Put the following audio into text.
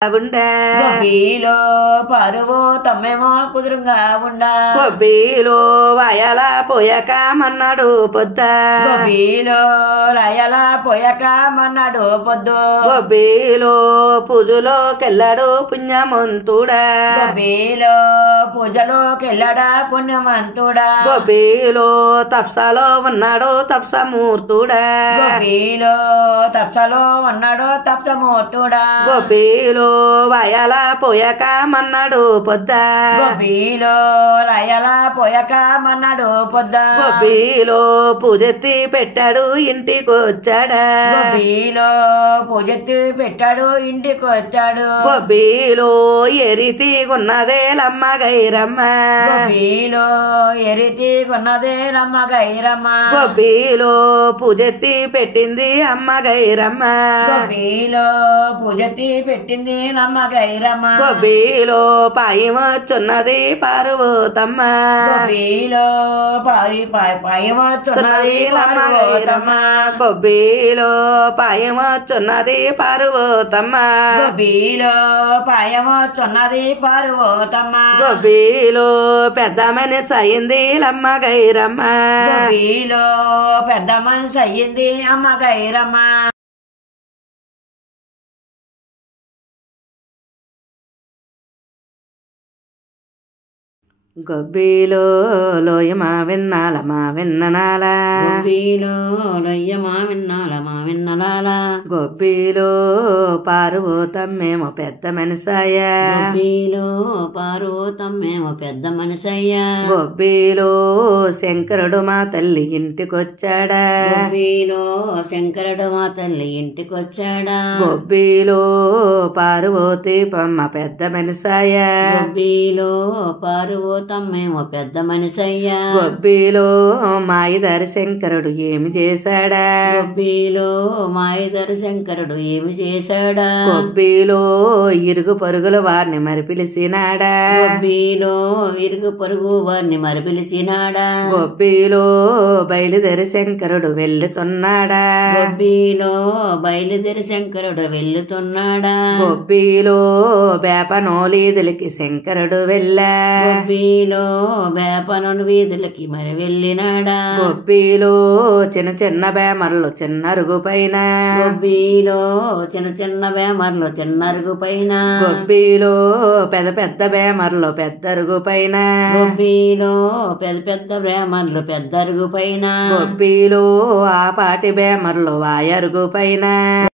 గొబ్బిలో పరువు తమ్మేమో కుదురుగా ఉండా గొబ్బిలో వయల పోయక మన్నాడు పొద్ద గొబ్బిలో రయల పోయక మన్నాడు పొద్దు గొబ్బిలో పూజలో కెళ్ళాడు పుణ్యమంతుడా గొబ్బిలో పూజలో కెళ్ళాడా పుణ్యమంతుడా గొబ్బిలో తప్సలో ఉన్నాడు తప్సమూర్తుడా గొబ్బిలో తప్సలో ఉన్నాడు తప్సమూర్తుడా గొబ్బిలో వయల పోయక మన్నాడు పొద్ద గొబ్బిలో రయల పోయక మన్నాడు పొద్ద గొబ్బిలో పూజెత్తి పెట్టాడు ఇంటికొచ్చాడా గొబ్బిలో పూజెత్తి పెట్టాడు ఇంటికి వచ్చాడు గొబ్బిలో ఎరితి ఉన్నదే లమ్మ గైరమ్మ గొబ్బిలో ఎరితి కొన్నదే రమ్మ గైరమ్మ గొబ్బిలో పూజెత్తి పెట్టింది అమ్మ గైరమ్మ గొబ్బిలో పూజెత్తి పెట్టింది రమ్మ గైరమ్మ గొబ్బిలో పాయమొచ్చున్నది పార్వతమ్మ గొబ్బిలో పాయమొచ్చున్నది పార్వతమ్మ గొబ్బిలో పాయమొచ్చున్నది పార్వతమ్మ గొబ్బిలో పాయమొచ్చున్నది పార్వతమ్మ గొబ్బిలో పెద్ద మనిషి అయింది లమ్మ గైరమ్మ గొబ్బిలో పెద్ద మనిషి అయ్యింది అమ్మ గైరమ్మ గొబ్బిలో లోయమా విన్నాలమా విన్ననాల గొబ్బిలో రొయ్యమా విన్నాలమా విన్నలాల గొబ్బిలో పార్వతమ్మేమో పెద్ద మనిషాయ గొబ్బిలో పార్వతమ్మేమో పెద్ద మనిషయ్యా గొబ్బిలో శంకరుడు మా తల్లి ఇంటికొచ్చాడా గొబ్బిలో శంకరుడు మా తల్లి ఇంటికొచ్చాడా గొబ్బిలో పార్వతి పమ్మ పెద్ద మనిషాయ గొబ్బిలో పార్వతమ్మేమో పెద్ద మనిషయ్యా గొబ్బిలో మాయిదారి శంకరుడు ఏమి చేశాడా గొబ్బిలో మాయదర శంకరుడు ఏమి చేశాడా గొబ్బిలో ఇరుగు పరుగుల వారిని మరి పిలిచినాడా గొబ్బిలో ఇరుగు పొరుగు వారిని మరి పిలిచినాడా గొబ్బిలో బయలుదేరి శంకరుడు వెళ్తున్నాడా గొబ్బిలో బయలుదేరి శంకరుడు వెళ్తున్నాడా గొబ్బిలో వేపనోలీదులకి శంకరుడు వెళ్ళా గొబ్బిలో వేపను వీధులకి మరి వెళ్ళినాడా గొబ్బిలో చిన్న చిన్న బేమర్లు చిన్న అరుగు పైన గొబ్బిలో చిన్న చిన్న వేమర్లు చిన్న అరుగు పైన గొబ్బిలో పెద్ద పెద్ద బేమర్లు పెద్ద అరుగు పైన గొబ్బిలో పెద్ద పెద్ద వేమర్లు పెద్ద అరుగు పైన గొబ్బిలో ఆ పాటి బేమర్లు వాయరుగు పైన